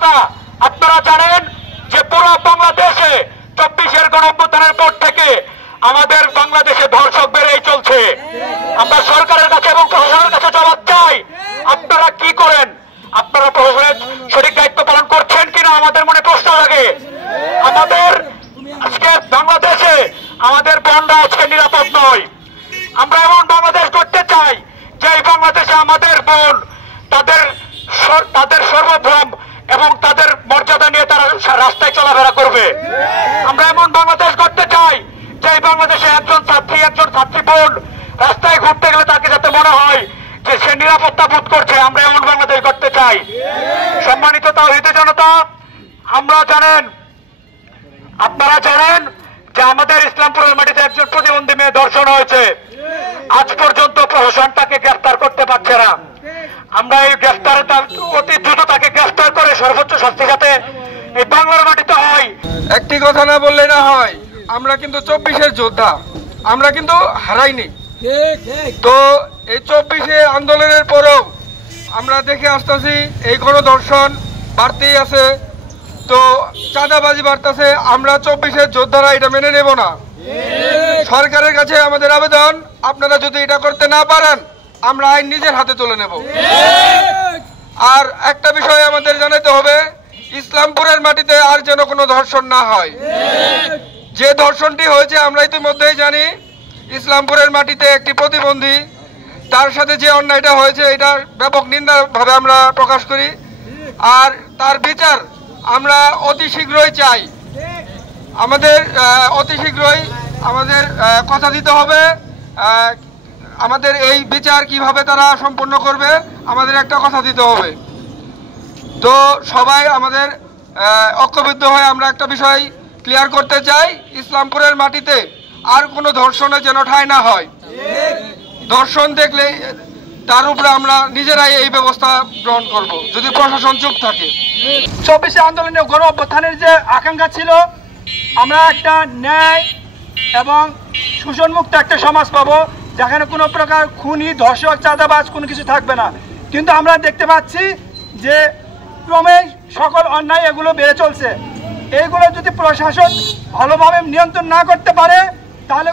জনতা, আপনারা জানেন যে পুরো বাংলাদেশে 24-এর গণঅভ্যুত্থানের পর থেকে আমাদের বাংলাদেশে ধর্ষক বেড়েই চলছে। আমরা সরকারের কাছে এবং প্রশাসনের কাছে জবাব চাই, আপনারা কি করেন? আপনারা প্রশাসনের সঠিক দায়িত্ব পালন করছেন কিনা আমাদের মনে প্রশ্ন লাগে। আমাদের আজকে বাংলাদেশে আমাদের বোনরা আজকে নিরাপদ নয়। আমরা এমন বাংলাদেশ করতে চাই যে এই বাংলাদেশে আমাদের বোন তাদের সর্বভ্রম এবং তাদের মর্যাদা নিয়ে তারা রাস্তায় চলাফেরা করবে। আমরা এমন বাংলাদেশ করতে চাই যে এই বাংলাদেশে একজন ছাত্রী বোন রাস্তায় ঘুরতে গেলে তাকে যাতে মনে হয় যে সে নিরাপত্তা বোধ করছে। আমরা এমন বাংলাদেশ করতে চাই। সম্মানিত তাওহীদি জনতা, আপনারা জানেন যে আমাদের ইসলামপুরের মাটিতে একজন প্রতিবন্ধী মেয়ে ধর্ষণ হয়েছে। আজ পর্যন্ত প্রশাসন তাকে গ্রেফতার করতে পারছে না। আমরা এই গ্রেফতারে অতি দ্রুত তাকে গ্রেফতার করে সর্বোচ্চ শাস্তি যাতে এই বাংলার মাটিতে হয়। একটি কথা না বললে না হয়, আমরা কিন্তু 24-এর যোদ্ধা, আমরা কিন্তু হারাইনি। তো এই 24-এ আন্দোলনের পরেও আমরা দেখে আসতেছি এই গণধর্ষণ বাড়তেই আছে, তো চাঁদাবাজি বাড়তেছে। আমরা 24-এর যোদ্ধারা এটা মেনে নেব না। সরকারের কাছে আমাদের আবেদন, আপনারা যদি এটা করতে না পারেন আমরা আইন নিজের হাতে তুলে নেব। আর একটা বিষয় আমাদের জানাতে হবে, ইসলামপুরের মাটিতে আর যেন কোনো ধর্ষণ না হয়। যে ধর্ষণটি হয়েছে আমরা ইতিমধ্যেই জানি। ইসলামপুরের মাটিতে একটি প্রতিবন্ধী, তার সাথে যে অন্যায়টা হয়েছে এটা ব্যাপক নিন্দাভাবে আমরা প্রকাশ করি। আর তার বিচার আমরা অতি শীঘ্রই চাই। আমাদের অতি শীঘ্রই আমাদের কথা দিতে হবে, আমাদের এই বিচার কিভাবে তারা সম্পন্ন করবে আমাদের একটা কথা দিতে হবে। তো সবাই আমাদের ঐক্যবদ্ধ হয়ে আমরা একটা বিষয় ক্লিয়ার করতে চাই, ইসলামপুরের মাটিতে আর কোনো ধর্ষণের যেন ঠাঁই না হয়। ধর্ষণ দেখলে তার উপরে আমরা নিজেরাই এই ব্যবস্থা গ্রহণ করব যদি প্রশাসন চুপ থাকে। 24 আন্দোলনে গণ অভ্যুত্থানের যে আকাঙ্ক্ষা ছিল, আমরা একটা ন্যায় এবং শোষণমুক্ত একটা সমাজ পাবো, যেখানে কোনো প্রকার খুনি, ধর্ষক, চাঁদাবাজ কোনো কিছু থাকবে না। কিন্তু আমরা দেখতে পাচ্ছি যে ক্রমে সকল অন্যায় এগুলো বেড়ে চলছে। এইগুলো যদি প্রশাসন ভালোভাবে নিয়ন্ত্রণ না করতে পারে, তাহলে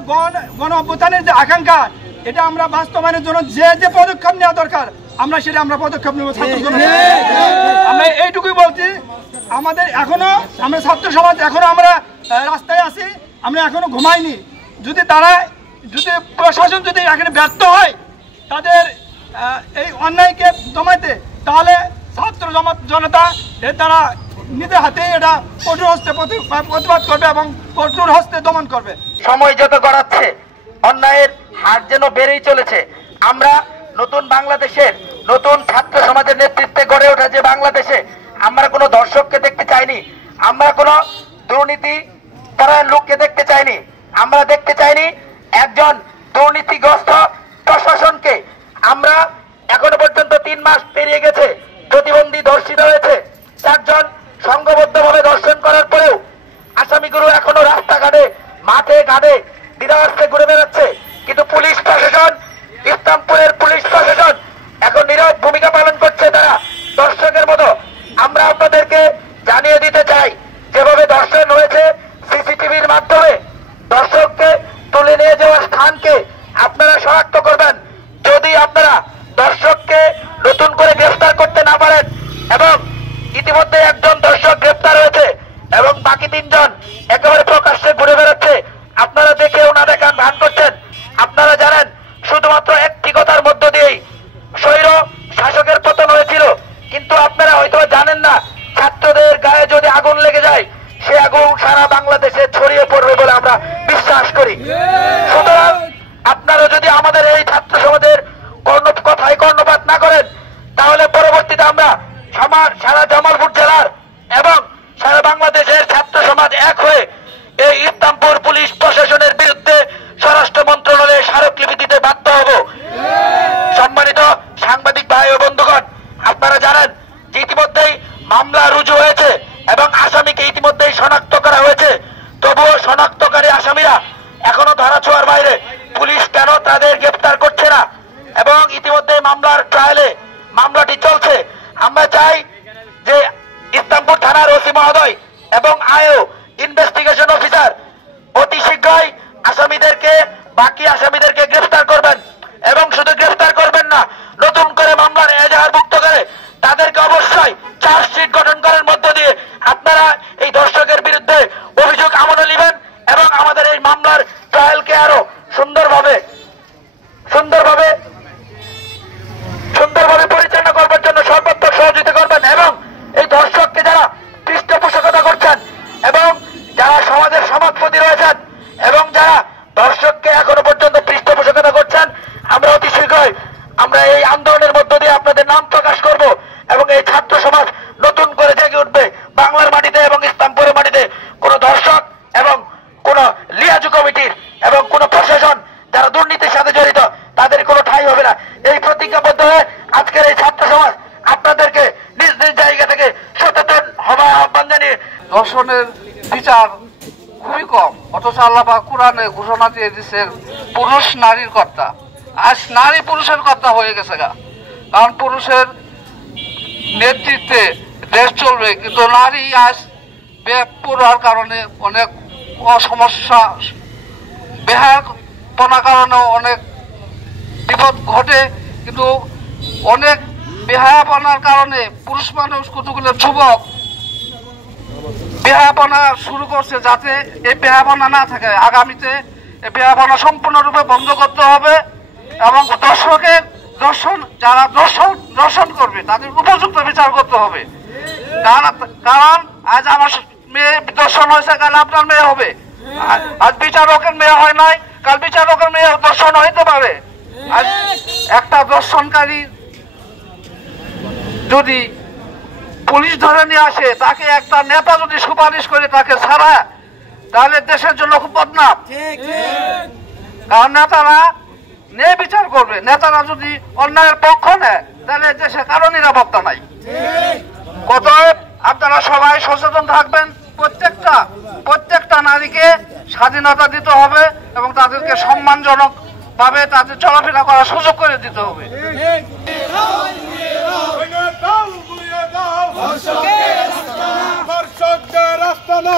গণ অভ্যুত্থানের যে আকাঙ্ক্ষা এটা আমরা বাস্তবায়নের জন্য যে পদক্ষেপ নেওয়া দরকার আমরা পদক্ষেপ নেব। আমরা এইটুকুই বলছি, আমাদের এখনো আমরা ছাত্র সমাজ এখনো আমরা রাস্তায় আছি, আমরা এখনো ঘুমাইনি। যদি প্রশাসন যদি এখানে ব্যর্থ হয় তাদের এই অন্যায়কে দমাইতে, তাহলে ছাত্র জনতা তারা নিজের হাতে এটা কঠোর হস্তে প্রতিবাদ করবে এবং কঠোর হস্তে দমন করবে। সময় যত গড়াচ্ছে অন্যায়ের হার যেন বেড়েই চলেছে। আমরা নতুন বাংলাদেশের নতুন ছাত্র সমাজের নেতৃত্বে গড়ে ওঠা যে বাংলাদেশে আমরা কোনো দর্শককে দেখতে চাইনি, আমরা কোনো দুর্নীতি পরায়ণ লোককে দেখতে চাইনি, আমরা দেখতে চাইনি একজন দুর্নীতিগ্রস্ত প্রশাসনকে। আমরা এখনো পর্যন্ত 3 মাস পেরিয়ে গেছে, প্রতিবন্ধী ধর্ষিত হয়েছে 4 জন, সংঘবদ্ধভাবে ধর্ষণ করার পরেও আসামিগুলো এখনো রাস্তাঘাটে মাঠে ঘাটে দিদারস্তে ঘুরে বেড়াচ্ছে। কিন্তু পুলিশ প্রশাসন, ইসলামপুরের পুলিশ প্রশাসন এখন নীরব ভূমিকা পালন করছে তারা দর্শকের মতো। আমরা আপনাদেরকে জানিয়ে দিতে চাই, যেভাবে ধর্ষণ হয়েছে সিসিটিভির মাধ্যমে দর্শককে তুলে নিয়ে যাওয়ার স্থানকে আপনারা শনাক্ত করবেন। যদি আপনারা দর্শককে নতুন করে গ্রেফতার করতে না পারেন, এবং ইতিমধ্যে একজন দর্শক গ্রেফতার হয়েছে এবং বাকি 3 জন একেবারে প্রকাশ্যে ঘুরে বেড়াচ্ছে, আপনারা দেখেও না দেখান ভান করছেন। আপনারা জানেন শুধুমাত্র একটি কথার মধ্য দিয়েই স্বৈর শাসকের পতন হয়েছিল, কিন্তু আপনারা হয়তো জানেন না ছাত্রদের গায়ে যদি আগুন লেগে যায় সে আগুন সারা বাংলাদেশে ছড়িয়ে পড়বে বলে আমরা বিশ্বাস করি। সুতরাং আপনারা যদি আমাদের এই ছাত্র সমাজের কথায় কর্ণপাত না করেন, তাহলে পরবর্তীতে আমরা সারা জামালপুর জেলার এবং সারা বাংলাদেশের ছাত্র সমাজ এক হয়ে এই ইসলামপুর পুলিশ প্রশাসনের বিরুদ্ধে স্বরাষ্ট্র মন্ত্রণালয়ে স্মারকলিপি দিতে বাধ্য হব। সম্মানিত সাংবাদিক ভাই ও বন্ধুগণ, আপনারা জানেন যে ইতিমধ্যেই মামলা রুজু হয়েছে এবং আসামিকে ইতিমধ্যেই শনাক্ত করা হয়েছে। তবুও শনাক্তকারী আসামিরা এখনো ধরাছোঁয়ার বাইরে। পুলিশ কেন তাদের গ্রেফতার করছে না? এবং ইতিমধ্যে মামলার ট্রায়ালে মামলাটি চলছে। আমরা চাই যে ইসলাম মহোদয় এবং আইও ইনভেস্টিগেশন অফিসার অতি শীঘ্রই বাকি আসামিদেরকে গ্রেফতার করবেন এবং শুধু গ্রেফতার করবেন না, নতুন করে মামলার এজাহারভুক্ত করে তাদেরকে অবশ্যই চার্জশিট গঠন করার মধ্য দিয়ে আপনারা এই দর্শকের বিরুদ্ধে অভিযোগ আমলে নেবেন এবং আমাদের এই মামলার ট্রায়ালকে আরো সুন্দরভাবে পরিচালনা করবার জন্য সর্বাত্মক সহযোগিতা করবেন এবং এই দর্শককে যারা পৃষ্ঠপোষকতা করছেন এবং যারা সমাজের সমাজপতি রয়েছেন এবং যারা দর্শককে এখনো পর্যন্ত পৃষ্ঠপোষকতা করছেন, আমরা অতি শীঘ্রই আমরা এই আন্দোলনের মধ্য দিয়ে আপনাদের নাম প্রকাশ করব এবং এই ছাত্র সমাজ নতুন করে জেগে উঠবে। বাংলার মাটিতে এবং ইসলামপুরের মাটিতে কোন দর্শক এবং কোন লিয়াজু কমিটির এবং কোন প্রশাসন যারা দুর্নীতির সাথে জড়িত তাদের কোনো ঠাঁই হবে না। এই প্রতিজ্ঞাবদ্ধ হয়ে আজকের এই ছাত্র সমাজ আপনাদেরকে নিজ নিজ জায়গা থেকে সচেতন হওয়ার আহ্বান জানিয়ে ধর্ষণের বিচার খুবই কম, অথচ আল্লাহ পাক কোরআনে ঘোষণা দিয়ে দিচ্ছেন পুরুষ নারীর কর্তা। আজ নারী পুরুষের কর্তা হয়ে গেছে গা, কারণ পুরুষের নেতৃত্বে দেশ চলবে, কিন্তু নারী আজ বেপরোয়ার কারণে অনেক সমস্যা, বেহায়াপনার কারণে অনেক বিপদ ঘটে। কিন্তু অনেক বেহায়াপনার কারণে পুরুষ মানুষ কতগুলো যুবক বেহায়াপনা শুরু করছে, যাতে এই বেহায়াপনা না থাকে। আগামীতে এই বেহায়াপনা সম্পূর্ণরূপে বন্ধ করতে হবে এবং যারা দর্শন করবে তাদের উপযুক্ত বিচার করতে হবে। কারণ আজ আমার মেয়ে দর্শন হয়েছে, কাল আপনার মেয়ে হবে। আজ বিচারকের মেয়ে হয় নাই, কাল বিচারকের মেয়ে দর্শন হইতে পারে। আজ একটা দর্শনকারী যদি পুলিশ ধরে নিয়ে আসে, তাকে একটা নেতা যদি সুপারিশ করে তাকে ছাড়া, তাহলে দেশের জন্য খুব বদনাম। কারণ নেতারা ন্যায় বিচার করবে, নেতারা যদি অন্যায়ের পক্ষ নেয় তাহলে দেশে কারো নিরাপত্তা নাই। অতএব আপনারা সবাই সচেতন থাকবেন। প্রত্যেকটা নারীকে স্বাধীনতা দিতে হবে এবং তাদেরকে সম্মানজনক ভাবে তাদের চলাফেরা করার সুযোগ করে দিতে হবে। ধর্ষকদের আস্তানা